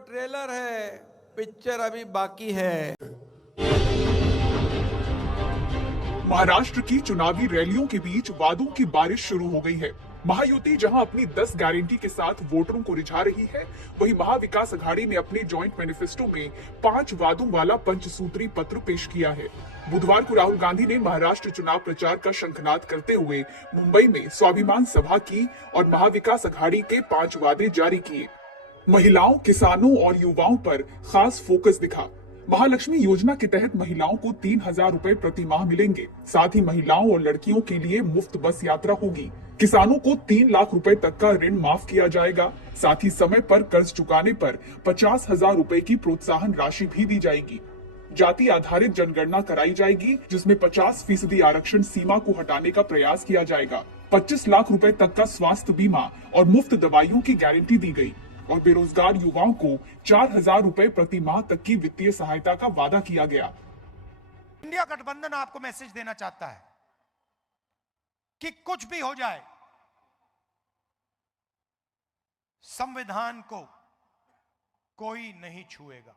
Trailer है, picture अभी बाकी है। महाराष्ट्र की चुनावी रैलियों के बीच वादों की बारिश शुरू हो गई है। महायुति जहां अपनी 10 गारंटी के साथ वोटरों को रिझा रही है, वहीं महाविकास अघाड़ी ने अपने जॉइंट मैनिफेस्टो में 5 वादों वाला पंचसूत्री पत्र पेश किया है। बुधवार को राहुल गांधी ने महाराष्ट्र चुनाव प्रचार का शंखनाद करते हुए मुंबई में स्वाभिमान सभा की और महाविकास अघाड़ी के 5 वादे जारी किए। महिलाओं, किसानों और युवाओं पर खास फोकस दिखा। महालक्ष्मी योजना के तहत महिलाओं को 3,000 रुपए प्रति माह मिलेंगे। साथ ही महिलाओं और लड़कियों के लिए मुफ्त बस यात्रा होगी। किसानों को 3 लाख रुपए तक का ऋण माफ किया जाएगा। साथ ही समय पर कर्ज चुकाने पर 50,000 रुपए की प्रोत्साहन राशि भी दी जाएगी। जाति आधारित जनगणना कराई जाएगी, जिसमें 50% आरक्षण सीमा को हटाने का प्रयास किया जाएगा। 25 लाख रुपए तक का स्वास्थ्य बीमा और मुफ्त दवाइयों की गारंटी दी गई और बेरोजगार युवाओं को 4,000 रुपए प्रति माह तक की वित्तीय सहायता का वादा किया गया। इंडिया गठबंधन आपको मैसेज देना चाहता है कि कुछ भी हो जाए, संविधान को कोई नहीं छुएगा,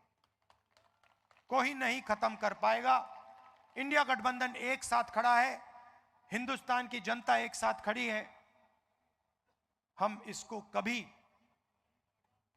कोई नहीं खत्म कर पाएगा। इंडिया गठबंधन एक साथ खड़ा है, हिंदुस्तान की जनता एक साथ खड़ी है। हम इसको कभी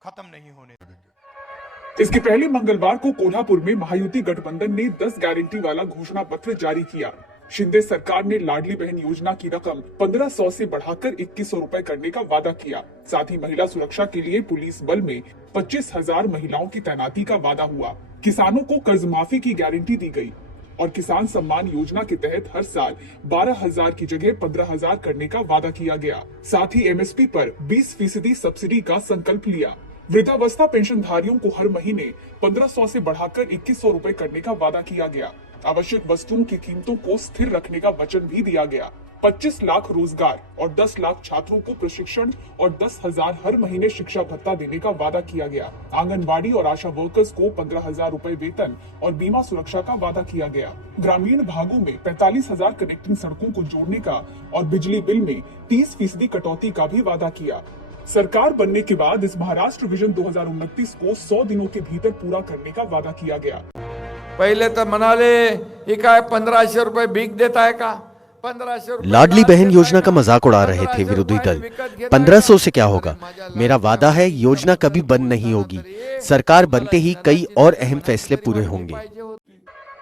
खत्म नहीं होने देंगे। इसके पहले मंगलवार को कोल्हापुर में महायुति गठबंधन ने 10 गारंटी वाला घोषणा पत्र जारी किया। शिंदे सरकार ने लाडली बहन योजना की रकम 1,500 से बढ़ाकर 2,100 रुपए करने का वादा किया। साथ ही महिला सुरक्षा के लिए पुलिस बल में 25,000 महिलाओं की तैनाती का वादा हुआ। किसानों को कर्ज माफी की गारंटी दी गई और किसान सम्मान योजना के तहत हर साल 12,000 की जगह 15,000 करने का वादा किया गया। साथ ही MSP पर 20% सब्सिडी का संकल्प लिया। वृद्धावस्था पेंशनधारियों को हर महीने 1,500 से बढ़ाकर 2,100 रुपए करने का वादा किया गया। आवश्यक वस्तुओं की कीमतों को स्थिर रखने का वचन भी दिया गया। 25 लाख रोजगार और 10 लाख छात्रों को प्रशिक्षण और 10,000 हर महीने शिक्षा भत्ता देने का वादा किया गया। आंगनबाड़ी और आशा वर्कर्स को 15,000 रुपए वेतन और बीमा सुरक्षा का वादा किया गया। ग्रामीण भागों में 45,000 कनेक्टिंग सड़कों को जोड़ने का और बिजली बिल में 30% कटौती का भी वादा किया। सरकार बनने के बाद इस महाराष्ट्र विजन 2029 को 100 दिनों के भीतर पूरा करने का वादा किया गया। पहले तो म्हणाले ही काय 1,500 रुपए भीक देता है का? 1,500 लाडली बहन योजना का मजाक उड़ा रहे थे विरोधी दल। 1,500 से क्या होगा? मेरा वादा है योजना कभी बंद नहीं होगी। सरकार बनते ही कई और अहम फैसले पूरे होंगे।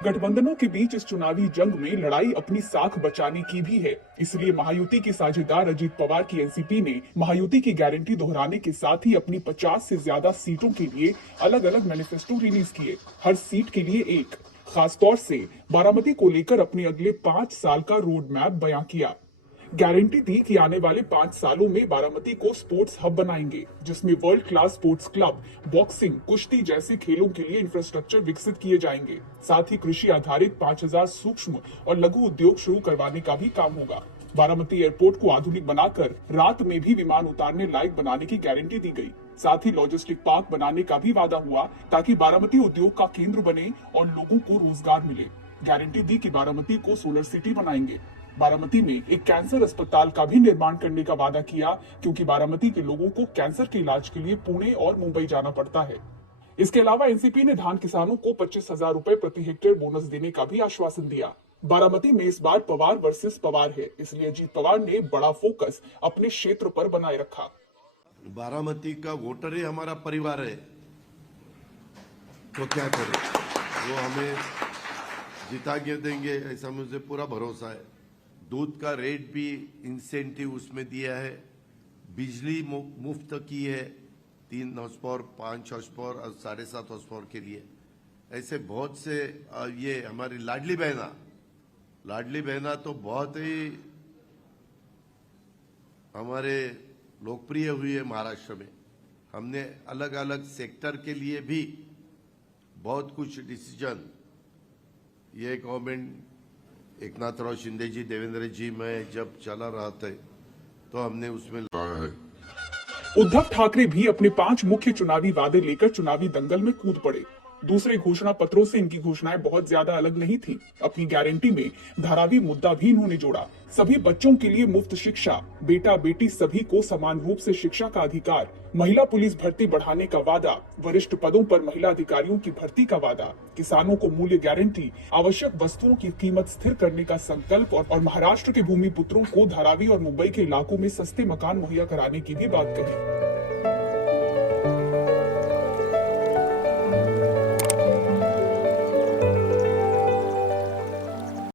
गठबंधनों के बीच इस चुनावी जंग में लड़ाई अपनी साख बचाने की भी है। इसलिए महायुति के साझेदार अजीत पवार की एनसीपी ने महायुति की गारंटी दोहराने के साथ ही अपनी 50 से ज्यादा सीटों के लिए अलग अलग मैनिफेस्टो रिलीज किए। हर सीट के लिए एक, खासतौर से बारामती को लेकर अपने अगले 5 साल का रोड मैप बयां किया। गारंटी दी कि आने वाले 5 सालों में बारामती को स्पोर्ट्स हब बनाएंगे, जिसमें world class sports club, boxing, कुश्ती जैसे खेलों के लिए इंफ्रास्ट्रक्चर विकसित किए जाएंगे। साथ ही कृषि आधारित 5,000 सूक्ष्म और लघु उद्योग शुरू करवाने का भी काम होगा। बारामती एयरपोर्ट को आधुनिक बनाकर रात में भी विमान उतारने लायक बनाने की गारंटी दी गई। साथ ही लॉजिस्टिक पार्क बनाने का भी वादा हुआ, ताकि बारामती उद्योग का केंद्र बने और लोगों को रोजगार मिले। गारंटी दी कि बारामती को सोलर सिटी बनाएंगे। बारामती में एक कैंसर अस्पताल का भी निर्माण करने का वादा किया, क्योंकि बारामती के लोगों को कैंसर के इलाज के लिए पुणे और मुंबई जाना पड़ता है। इसके अलावा एनसीपी ने धान किसानों को 25,000 रुपए प्रति हेक्टेयर बोनस देने का भी आश्वासन दिया। बारामती में इस बार पवार वर्सेस पवार है, इसलिए अजीत पवार ने बड़ा फोकस अपने क्षेत्र पर बनाए रखा। बारामती का वोटर ही हमारा परिवार है, तो क्या करें, वो हमें जिता के देंगे ऐसा मुझे पूरा भरोसा है। दूध का रेट भी इंसेंटिव उसमें दिया है, बिजली मुफ्त की है 3 हाउस पावर, 5 हाउस पावर और 7.5 हाउस पावर के लिए। ऐसे बहुत से ये हमारी लाडली बहना तो बहुत ही हमारे लोकप्रिय हुई है महाराष्ट्र में। हमने अलग अलग सेक्टर के लिए भी बहुत कुछ डिसीजन, ये गवर्नमेंट एकनाथराव शिंदे जी, देवेंद्र जी में जब चला रहा था तो हमने उसमें लाया है। उद्धव ठाकरे भी अपने 5 मुख्य चुनावी वादे लेकर चुनावी दंगल में कूद पड़े। दूसरे घोषणा पत्रों से इनकी घोषणाएं बहुत ज्यादा अलग नहीं थी। अपनी गारंटी में धारावी मुद्दा भी इन्होंने जोड़ा। सभी बच्चों के लिए मुफ्त शिक्षा, बेटा बेटी सभी को समान रूप से शिक्षा का अधिकार, महिला पुलिस भर्ती बढ़ाने का वादा, वरिष्ठ पदों पर महिला अधिकारियों की भर्ती का वादा, किसानों को मूल्य गारंटी, आवश्यक वस्तुओं की कीमत स्थिर करने का संकल्प और महाराष्ट्र के भूमि पुत्रों को धारावी और मुंबई के इलाकों में सस्ते मकान मुहैया कराने की भी बात कही।